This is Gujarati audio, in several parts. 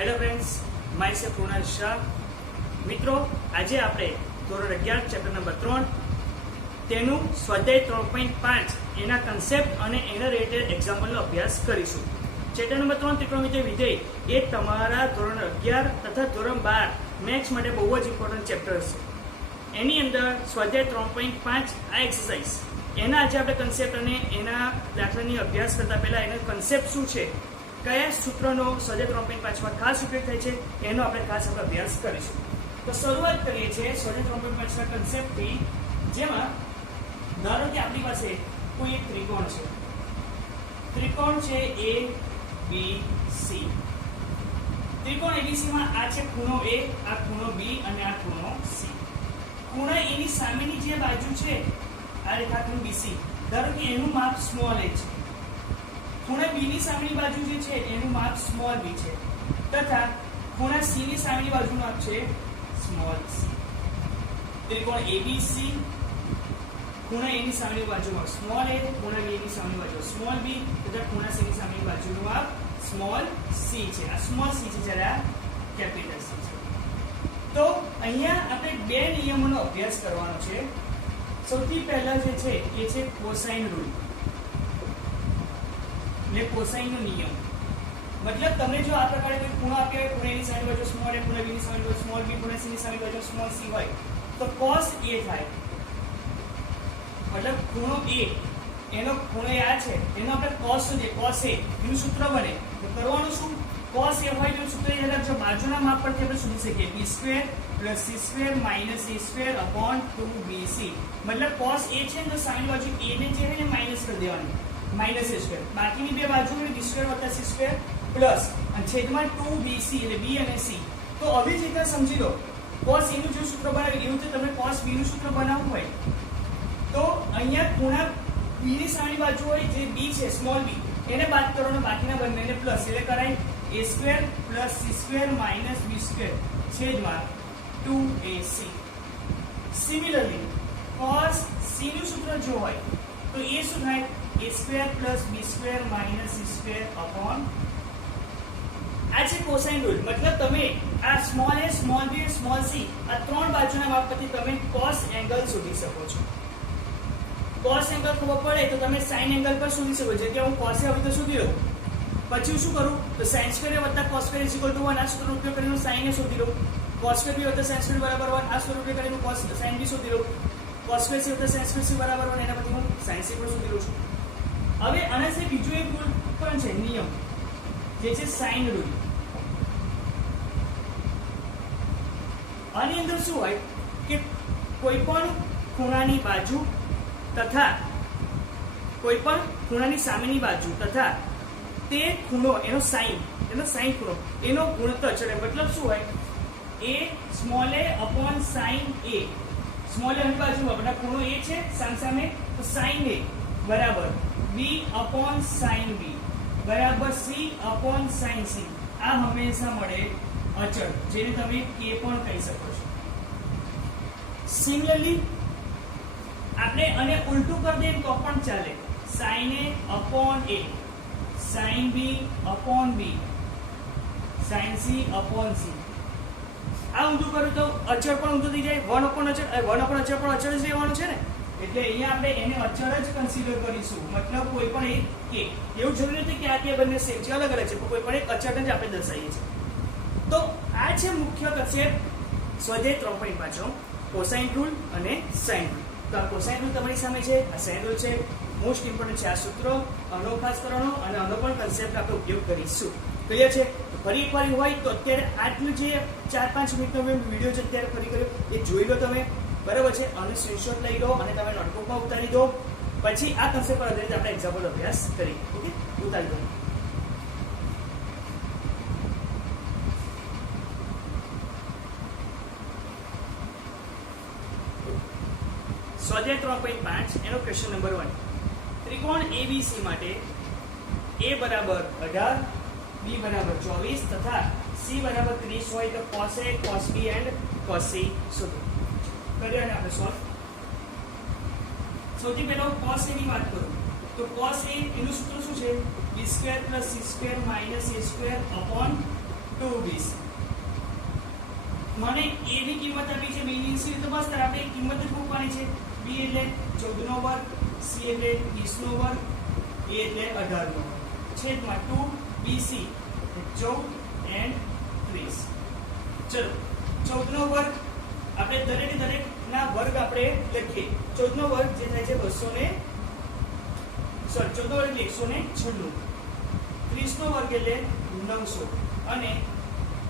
Hello friends, my self Krunal Shah. મિત્રો, આજે આપણે ધોરણ 11 ચેપ્ટર નંબર 3 તેનું સ્વાધ્યાય 3.5 એના કન્સેપ્ટ અને એના રિલેટેડ એક્ઝામ્પલનો અભ્યાસ કરીશું. ચેપ્ટર નંબર 3 ત્રિકોણમિતિય વિધેય એ તમારા ધોરણ 11 તથા ધોરણ 12 મેથ્સ માટે બહુ જ ઇમ્પોર્ટન્ટ ચેપ્ટર છે. એની અંદર સ્વાધ્યાય 3.5 આ એક્સરસાઇઝ એના આજે આપણે કન્સેપ્ટ અને એના દાખલાની અભ્યાસ કરતા પહેલા એનો કન્સેપ્ટ શું છે, કયા સૂત્રનો સ્વાધ્યાય 3.5માં ખાસ ઉપયોગ થાય છે, એનો આપણે ખાસ અભ્યાસ કરીશું. તો શરૂઆત કરીએ છીએ સ્વાધ્યાય 3.5ના કન્સેપ્ટથી, જેમાં ધારો કે આપણી પાસે કોઈ એક ત્રિકોણ છે. ત્રિકોણ છે એ બી સી. ત્રિકોણ એબીસીમાં આ છે ખૂણો એ, આ ખૂણો બી અને આ ખૂણો સી. ખૂણા એની સામેની જે બાજુ છે આ રેખાખંડ બીસી, ધારો કે એનું માપ સ્મોલ એ છે. ખૂણા બી ની સામેની બાજુ જે છે એનું માપ સ્મોલ બી છે, તથા ખૂણા સી ની સામેની બાજુનું માપ છે સ્મોલ સી. ત્રિકોણ એબીસી, ખૂણા એ ની સામેની બાજુમાં સ્મોલ એ, ખૂણા બી ની સામેની બાજુ સ્મોલ બી, તથા ખૂણા સી ની સામેની બાજુનું માપ સ્મોલ સી છે. આ સ્મોલ સી છે જ્યારે આ કેપિટલ સી છે. તો અહીંયા આપણે બે નિયમોનો અભ્યાસ કરવાનો છે. સૌથી પહેલા જે છે એ છે કોસાઇન રૂલ, એટલે કોસાઇન નો નિયમ. મતલબ તમને જો આ પ્રકારે કોઈ ખૂણો આપ્યો હોય, ખૂણા એની સામેની બાજુ સ્મોલ એ, ખૂણા બી ની સામેની બાજુ સ્મોલ બી, ખૂણા સી ની સામેની બાજુ સ્મોલ સી હોય, તો cos a થાય. મતલબ ખૂણો a એનો ખૂણો આ છે, એનો આપણે cos શોધીએ, cos a એનું સૂત્ર બને. તો કરવાનું શું, cos a હોય તો સૂત્ર એ લખજો, બાજુના માપ પરથી આપણે શોધી શકીએ b² + c² - a² / 2bc. મતલબ cos a છે તો સામેની બાજુ a ને જે છે ને માઈનસ કરી દેવાની, -a². બાકીની બે બાજુ હોય b² + c² પ્લસ અને છેદમાં 2bc એટલે b અને c. તો હવે જે રીતે સમજી લો, cos a નું જે સૂત્ર બનાવ્યું એવું તો તમને cos b નું સૂત્ર બનાવવું હોય તો અહીંયા ખૂણા b ની સામેની બાજુ હોય જે b છે સ્મોલ b, એને બાદ કરવાનો, બાકીના બંનેને પ્લસ, એટલે કરાય a² + c² - b² છેદમાં 2ac. સિમિલરલી cos c નું સૂત્ર જો હોય તો એ શું થાય, a² + b² - c²/. આ છે કોસાઇન રૂલ. મતલબ તમે આ small a, small b, small c આ ત્રણ બાજુના માપ પરથી તમે cos એંગલ શોધી શકો છો. cos એંગલ ખબર પડે તો તમે sin એંગલ પર શોધી શકો છો. કે હું cos a હવે તો શોધી લઉં, પછી હું શું કરું તો sin² + cos² = 1 આ સૂત્રનો ઉપયોગ કરીને sin a શોધી લઉં. cos² b + sin² = 1 આ સૂત્રનો ઉપયોગ કરીને cos sin b શોધી લઉં. cos² c + sin² c = 1 એના પરથી હું sin c પણ શોધી લઉં છું. હવે આના સિવાય બીજો એક રૂલ પણ છે, નિયમ, જે છે સાઇન રૂલ. આની અંદર શું હોય કે કોઈ પણ ખૂણાની બાજુ તથા કોઈ પણ ખૂણાની સામેની બાજુ તથા તે ખૂણો એનો સાઇન ખૂણો એનો ગુણોત્તર છે. મતલબ શું હોય, a small a upon sine a. Small a ની બાજુમાં બધા ખૂણો a છે સામે તો સાઇન a બરાબર b અપોન સાઇન b બરાબર c અપોન સાઇન c. આ હંમેશા મળે અચળ, જેને તમે k પણ કહી શકો છો. સિમિલરલી આપણે અને ઉલટું કરી દઈએ તો પણ ચાલે, sin a upon a, sin b upon b, sin c upon c. આ ઊંધું કરું તો અચળ પણ ઊંધું થઈ જાય, 1 અપોન અચળ પણ અચળ જ રહેવાનું છે ને, એટલે અહીંયા આપણે એને અચળ જ કન્સિડર કરીશું. મતલબ કોઈ પણ એક k, એવું જરૂરી નથી કે આ કે બંને સેમ છે, અલગ અલગ છે, કોઈ પણ એક અચળ જ આપણે દર્શાવીએ છીએ. તો આ છે મુખ્ય કન્સેપ્ટ સ્વાધ્યાય 3.5 કોસાઇન રૂલ અને સાઇન રૂલ. તો આ કોસાઇન રૂલ તમારી સામે છે, આ સાઇન રૂલ છે. મોસ્ટ ઇમ્પોર્ટન્ટ છે આ સૂત્રો, આનો ખાસ કરવાનો અને આનો પણ કન્સેપ્ટ આપણે ઉપયોગ કરીશું. ક્લિયર છે? ફરી એકવાર હોય તો અત્યારે આટલું જે 4-5 મિનિટનો મેં વિડીયો છે અત્યારે ફરી કર્યો એ જોઈ લો તમે, બરાબર છે, અને સ્ક્રીનશોટ લઈ લો અને તમે નોટબુકમાં ઉતારી દો. પછી આ કન્સેપ્ટ પર આધારિત આપણે એક્ઝામ્પલ અભ્યાસ કરીએ. ઓકે, ઉતારી દો. સ્વાધ્યાય 3.5 એનો ક્વેશ્ચન નંબર 1. ત્રિકોણ ABC માટે a બરાબર 18, b બરાબર 24 તથા c બરાબર 30 હોય તો cos a, cos b and cos c શોધો. કરીએ અને આપણે સોલ્વ. સૌથી પહેલા હું cos a ની વાત કરું તો cos a એનું સૂત્ર શું છે, b² + c² - a² / 2bc. મને a ની કિંમત આપી છે b ની c તો બસ તારે આપણે કિંમત જ મૂકવાની છે. b એટલે 14 નો વર્ગ, c એટલે 20 નો વર્ગ, a એટલે 18 નો વર્ગ છેદમાં 2bc 14 and 30. ચલો 14 નો વર્ગ આપણે દરેક ના વર્ગ આપણે લખીએ. 14 નો વર્ગ જે થાય છે 14 નો વર્ગ 196. 30 નો વર્ગ એટલે 900 અને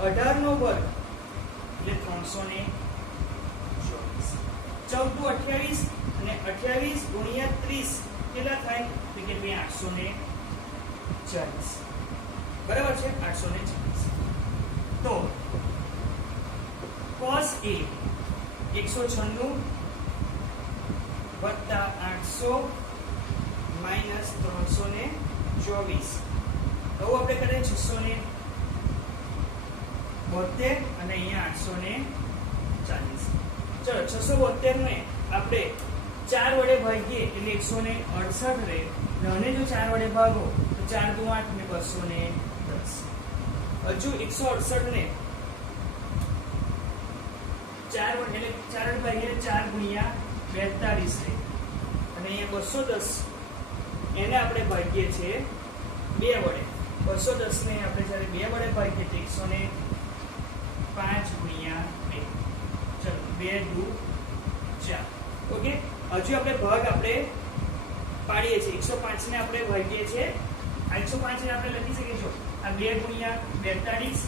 18 નો વર્ગ એટલે 324. 14 દુ 28 અને 28 ગુણ્યા 30 કેટલા થાય તો કે ભાઈ 840. બરાબર છે 840. તો cos a 196 વત્તા 800 માઈનસ 324. તો આપણે કરીએ 672 અને અહીંયા 840. ચલો 672 ને આપણે 4 વડે ભાગીએ એટલે 168 રહે. અને જો 4 વડે ભાગો તો 4 દુ 8 ને 210. હજુ 168 ને 4 વડે એટલે 4 વડે ભાગીએ 4 ગુણ્યા 42 રહે. અને અહીંયા 210 એને આપણે ભાગીએ છીએ 2 વડે. 210 ને આપણે જ્યારે 2 વડે ભાગીએ તો 105 ગુણ્યા 2. ચલો 2 દુ 4. ઓકે, હજુ આપણે ભાગ આપણે પાડીએ છીએ. 105 ને આપણે ભાગીએ છીએ. આ 105 ને આપણે લખી શકીએ છો આ 2 ગુણ્યા 42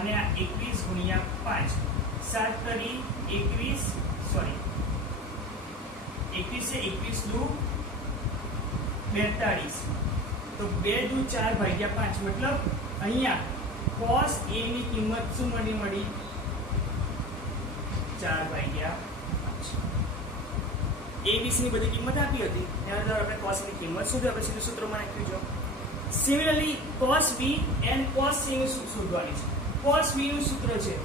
અને આ 21 ગુણ્યા 5. 7 તરી 21 સોરી 21 છે 21 દુ 42. તો 2 દુ 4 ભાગ્યા 5 મતલબ અહીંયા cos a ની કિંમત શું મળી 4 ભાગ્યા 5. abc ની બધી કિંમત આપી હતી એના દ્વારા આપણે cos ની કિંમત શોધવા આપણે સીધું સૂત્રમાં નાખ્યું છે. Similarly cos b and cos c નું શોધવાની છે. cos b નું સૂત્ર છે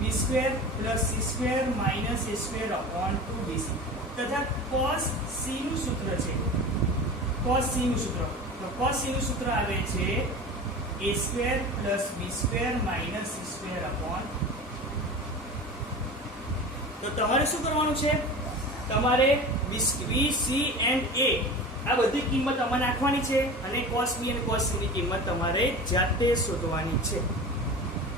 b square plus c square minus a square upon 2bc તથા cos c નું સૂત્ર છે cos c નું સૂત્ર. તો cos c નું સૂત્ર આવે છે a square plus b square minus c square upon. તો તમારે શું કરવાનું છે? તમારે b c and a આ બધી કિંમત અમારે નાખવાની છે અને cos b અને cos c ની કિંમત તમારે જાતે શોધવાની છે.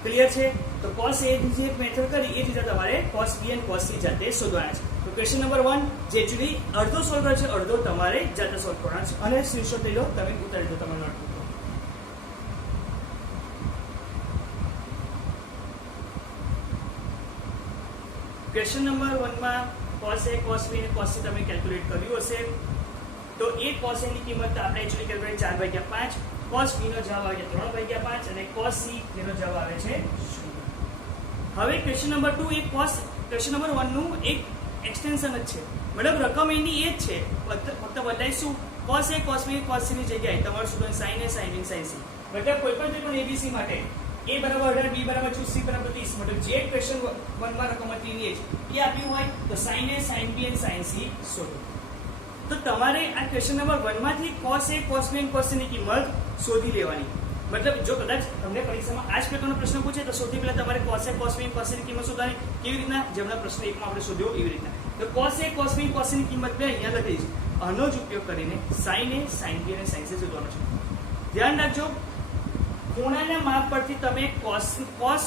ક્લિયર છે? તો cos a ની જે મેથડ કરી એ રીતે તમારે cos b અને cos c જાતે શોધવાના છે. તો ક્વેશ્ચન નંબર 1 જે એકચ્યુઅલી અડધો સોલ્વ કર્યો છે, અડધો તમારે જાતે સોલ્વ કરવાનો છે. અને સ્ક્રીનશોટ લઈ લો, તમે ઉતારી દો તમારો નોટબુક. ક્વેશ્ચન નંબર 1 માં cos a cos b અને cos c તમે કેલ્ક્યુલેટ કર્યું હશે. તો એ cos a ની કિંમત આપણે એકચ્યુઅલી કેલ્ક્યુલેટ 4/5, cos b નો જવાબ આવે છે 3/5 અને cos c જેનો જવાબ આવે છે 0. હવે ક્વેશ્ચન નંબર 2 એ ક્વેશ્ચન નંબર 1 નું એક એક્સટેન્શન જ છે. મતલબ રકમ એની એ જ છે, ફક્ત બદલાઈશું cos a cos b cos c ની જગ્યાએ તમારું શું sin a sin b sin c. મતલબ કોઈ પણ ત્રિકોણ abc માટે a બરાબર 18 b બરાબર 24 c બરાબર 30 મતલબ જે ક્વેશ્ચન 1 માં રકમ હતી એ જ એ આપ્યું હોય તો sin a sin b અને sin c શોધો. તો તમારે આ ક્વેશ્ચન નંબર 1 માંથી cos a cos b અને cos c ની કિંમત શોધી લેવાની. મતલબ જો કદાચ તમને પરીક્ષામાં આ જ પ્રકારનો પ્રશ્ન પૂછે તો સૌથી પહેલા તમારે cos a cos b અને cos c ની કિંમત શોધવાની. કેવી રીતના? જેમના પ્રશ્ન 1 માં આપણે શોધ્યો એવી રીતના. તો cos a cos b અને cos c ની કિંમત મેં અહીંયા લખી છે. આનો જ ઉપયોગ કરીને sin a sin b અને sin c શોધવાનો છે. ધ્યાન રાખજો, ખૂણાના માપ પરથી તમે cos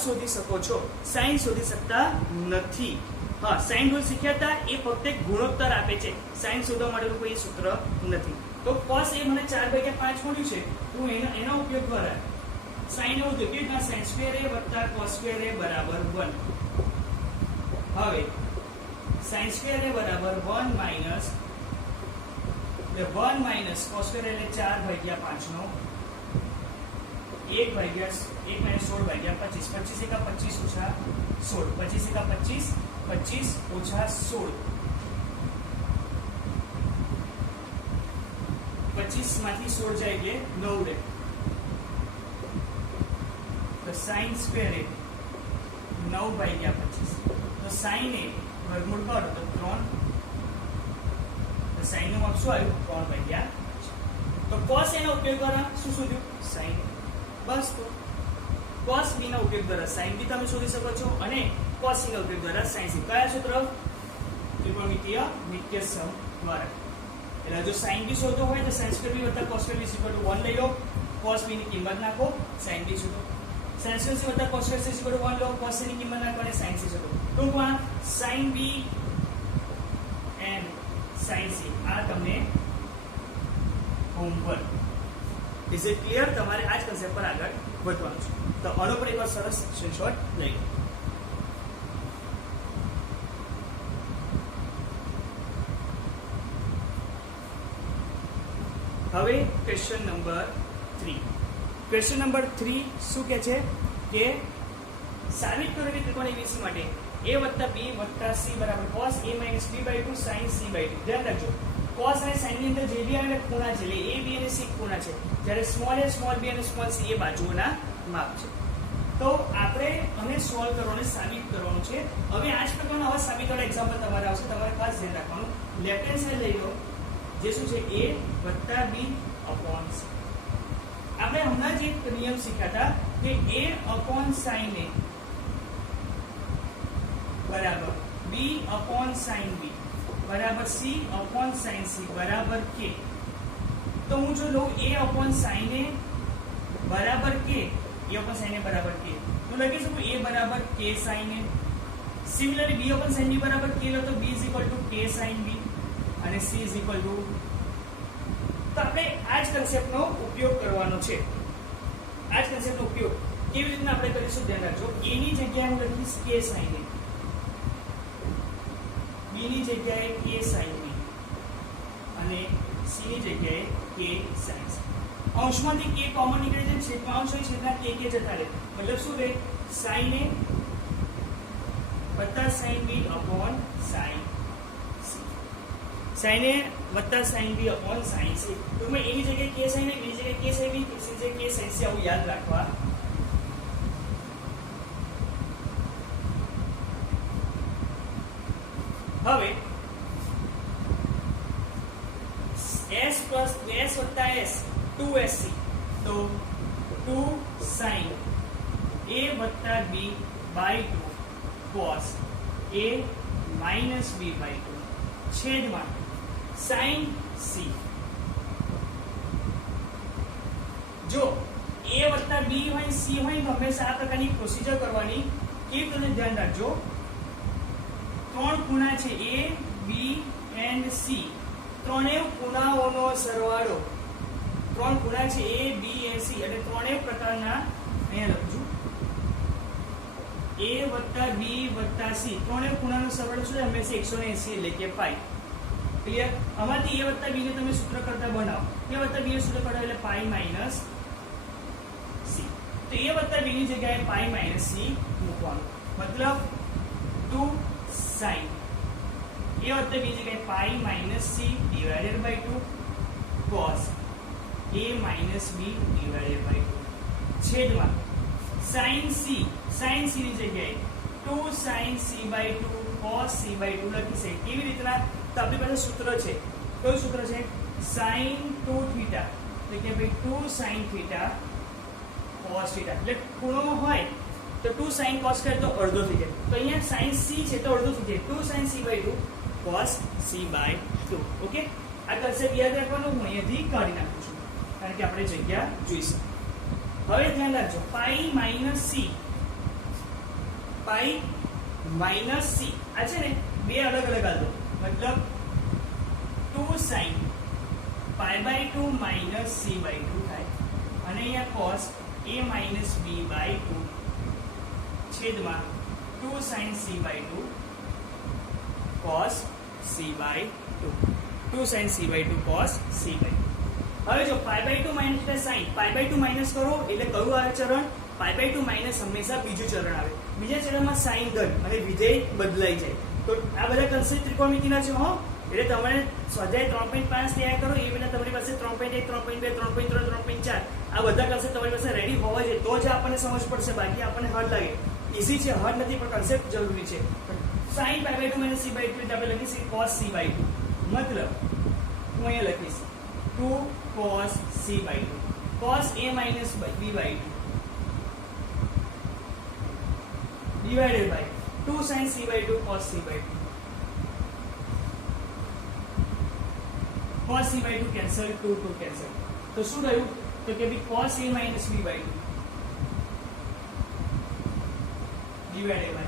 શોધી શકો છો, sin શોધી શકતા નથી. હા, sin રૂલ શીખ્યા હતા એ ફક્ત એક ગુણોત્તર આપે છે, sin શોધવા માટેનું કોઈ સૂત્ર નથી. તો cos એ મને 4/5 મળ્યું છે તો એના ઉપયોગ દ્વારા sin નો ઉપયોગ કેવી રીતના sin સ્ક્વેર a વત્તા cos સ્ક્વેર a બરાબર 1. હવે sin સ્ક્વેર a બરાબર 1 માઈનસ cos સ્ક્વેર એટલે 4/5 નો 1 માઈનસ 16/25. 25 એકા 25 ઓછા 16. 25 એકા 25 25 ઓછા 16. 25 માંથી 16 જાય એટલે 9 રહે. તો sin સ્ક્વેર એ 9/25. તો sin એ વર્ગમૂળ કરો તો 3. તો sin નું માપ શું આવ્યું? 3/5. તો cos એનો ઉપયોગ કરવા શું શોધ્યું? sin. બસ તો cos b ના ઉપયોગ દ્વારા sin b તમે શોધી શકો છો અને cos c ના ઉપયોગ દ્વારા sin c. કયા સૂત્ર? ત્રિકોણમિતિય નિત્ય સમ દ્વારા. એટલે જો sin b શોધવો હોય તો sin square b વત્તા cos square b 1 લઈ લો, cos b ની કિંમત નાખો, sin b શોધો. sin square c વત્તા cos square c 1 લો, cos c ની કિંમત નાખો અને sin c શોધો. ટૂંકમાં sin b and sin c આ તમને હોમવર્ક. Is it clear? તમારે આ જ કન્સેપ્ટ પર આગળ વધવાનું છે. તો આનો પર એકવાર સરસ સ્ક્રીનશોટ લઈ લો. હવે ક્વેશ્ચન નંબર 3. ક્વેશ્ચન નંબર 3 શું કહે છે કે સાબિત કરો કે ત્રિકોણ ABC માટે a વત્તા b વત્તા c બરાબર cos a minus b by 2 sin c by 2. ધ્યાન રાખજો, cos અને sin ની અંદર જે બી આવે ખૂણા છે, એટલે a b અને c ખૂણા છે, જ્યારે સ્મોલ a સ્મોલ b અને સ્મોલ c એ બાજુઓના માપ છે. તો અમે સોલ્વ કરવાનું, સાબિત કરવાનું છે. હવે આ જ પ્રકારનો આવા સાબિતવાળા એક્ઝામ્પલ તમારે આવશે, તમારે ખાસ ધ્યાન રાખવાનું. લેફ્ટ હેન્ડ સાઈડ લઈ લો, જે શું છે a વત્તા b અપોન c. આપણે હમણાં જ એક નિયમ શીખ્યા હતા કે a અપોન sin a બરાબર b અપોન sin b બરાબર c અપોન sin c બરાબર k. તો હું જો લઉં a અપોન sin a બરાબર k, a upon sin a બરાબર k, તો લખી શકું a બરાબર k sin a. Similarly b upon sin b બરાબર k લો તો b is equal to k sin b અને c is equal to. તો આપણે આ જ કન્સેપ્ટનો ઉપયોગ કરવાનો છે. આ જ કન્સેપ્ટનો ઉપયોગ કેવી રીતના આપણે કરીશું ધ્યાન રાખજો. a ની જગ્યાએ હું લખીશ k sin a, b ની જગ્યાએ k sin b અને c ની જગ્યાએ k sin c. અંશમાંથી k common નીકળે છે, છેદમાં અંશ હોય, છેદના k જતા રહે. મતલબ શું રહે? sin a વત્તા sin b upon sin c. sin a વત્તા sin b upon sin c. ટૂંકમાં એની જગ્યાએ k sin a, બીજી જગ્યાએ k sin b, ત્રીજી જગ્યાએ k sin c. આવું યાદ રાખવા. હવે s plus s વત્તા s 2sc, તો 2 sin a વત્તા b by 2 cos a minus b by 2 છેદમાં sin c. જો a વત્તા b હોય, c હોય, તો હંમેશા આ પ્રકારની પ્રોસિજર કરવાની. કેવી રીતે ધ્યાન રાખજો, ત્રણ ખૂણા છે a b and c, ત્રણેય ખૂણાઓનો સરવાળો. ત્રણ ખૂણા છે a b and c અને ત્રણેય પ્રકારના, અહીંયા લખજો a વત્તા b વત્તા c, ત્રણેય ખૂણાનો સરવાળો શું છે? હંમેશા 180 એટલે કે પાઈ. ક્લિયર? આમાંથી a વત્તા b ને તમે સૂત્ર કરતા બનાવો, a વત્તા b ને સૂત્ર કરતા એટલે પાઈ માઈનસ c. તો a વત્તા b ની જગ્યાએ પાઈ માઈનસ c મૂકવાનું. મતલબ 2 sin a વત્તા b ની જગ્યાએ pi minus c divided by 2 cos a minus b divided by 2 છેદમાં sin c ની જગ્યાએ 2 sin c by 2 cos c by 2 લખી છે. કેવી રીતના? તો આપણી પાસે સૂત્ર છે. કયું સૂત્ર છે? sin 2 theta, એટલે કે ભાઈ 2 sin theta cos theta. એટલે ખૂણો હોય તો 2 sin cos square તો અડધો થઈ જાય. તો અહીંયા sin c છે તો અડધો થઈ જાય, 2 sin c by 2 cos c by 2. Okay, આ કન્સેપ્ટ યાદ રાખવાનો. હું અહીંયાથી કાઢી નાખું છું કારણ કે આપણે જગ્યા જોઈશું. હવે ધ્યાન રાખજો, પાઈ માઈનસ c, પાઈ માઈનસ c આ છે ને બે અલગ અલગ આલો. મતલબ 2 sin pi by 2 minus c by 2 થાય અને અહીંયા cos a માઈનસ b બાય 2 છેદમાં 2 sin c by 2 cos c by 2, 2 sin c by 2 cos c by 2. હવે જો પાઈ બાય 2 માઇનસ એટલે sin, પાઈ બાય 2 માઇનસ કરો એટલે કયું આવે ચરણ? પાઈ બાય 2 માઇનસ હંમેશા બીજું ચરણ આવે. બીજા ચરણમાં sin ઘન અને વિધેય બદલાઈ જાય. તો આ બધા કન્સેપ્ટ ત્રિકોણમિતિના છે હો. એટલે તમારે સ્વાધ્યાય 3.5 તૈયાર કરો એ પહેલા તમારી પાસે 3.1 3.2 3.3 3.4 આ બધા કન્સેપ્ટ તમારી પાસે રેડી હોવા જોઈએ, તો જ આપણને સમજ પડશે. બાકી આપણને હાર્ડ લાગે. ઈઝી છે, હાર્ડ નથી, પણ કન્સેપ્ટ જરૂરી છે. sin pi by 2 minus c by 2 એટલે આપણે લખીશું cos c બાય 2. મતલબ હું અહીંયા લખીશ 2 cos c by 2 cos a minus b by 2 divided by 2 sin c by 2 cos c by 2. cos c by 2 cancel, 2 cancel. તો શું થયું? તો કે ભઈ cos a minus b by 2 divided by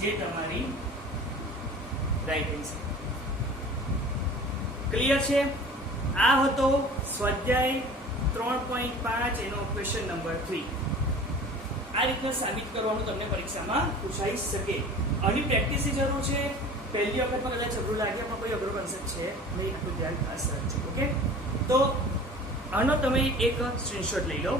જે તમારી રાઈટ હેન્ડ સાઈડ. ક્લિયર છે? આ હતો સ્વાધ્યાય 3.5 એનો ક્વેશ્ચન નંબર 3. આ રીતના સાબિત કરવાનું તમને પરીક્ષામાં પૂછાઈ શકે. આની પ્રેક્ટિસની જરૂર છે. પહેલી વખતમાં કદાચ અઘરું લાગે પણ કોઈ અઘરો કન્સેપ્ટ છે નહીં. આટલું ધ્યાન ખાસ રાખજો. ઓકે, તો આનો તમે એક સ્ક્રીનશોટ લઈ લો.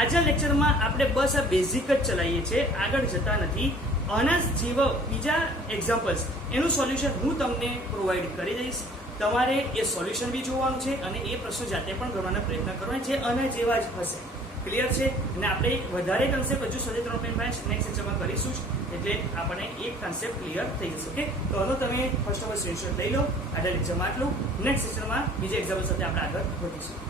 આજના લેક્ચરમાં આપણે બસ આ બેઝિક જ ચલાવીએ છીએ, આગળ જતા નથી. આના જેવા બીજા એક્ઝામ્પલ્સ એનું સોલ્યુશન હું તમને પ્રોવાઈડ કરી દઈશ. તમારે એ સોલ્યુશન બી જોવાનું છે અને એ પ્રશ્નો જાતે પણ કરવાના પ્રયત્ન કરવાના છે અને જેવા જ હશે. ક્લિયર છે? અને આપણે વધારે કન્સેપ્ટ હજુ સ્વાધ્યાય 3.5 નેક્સ્ટ લેક્ચરમાં કરીશું જ, એટલે આપણે એક કન્સેપ્ટ ક્લિયર થઈ જશે. ઓકે, તો હવે તમે ફર્સ્ટ ઓફ ઓલ સ્ક્રીનશોટ લઈ લો. આજના લેક્ચરમાં આટલું. નેક્સ્ટ લેક્ચરમાં બીજા એક્ઝામ્પલ સાથે આપણે આગળ વધીશું.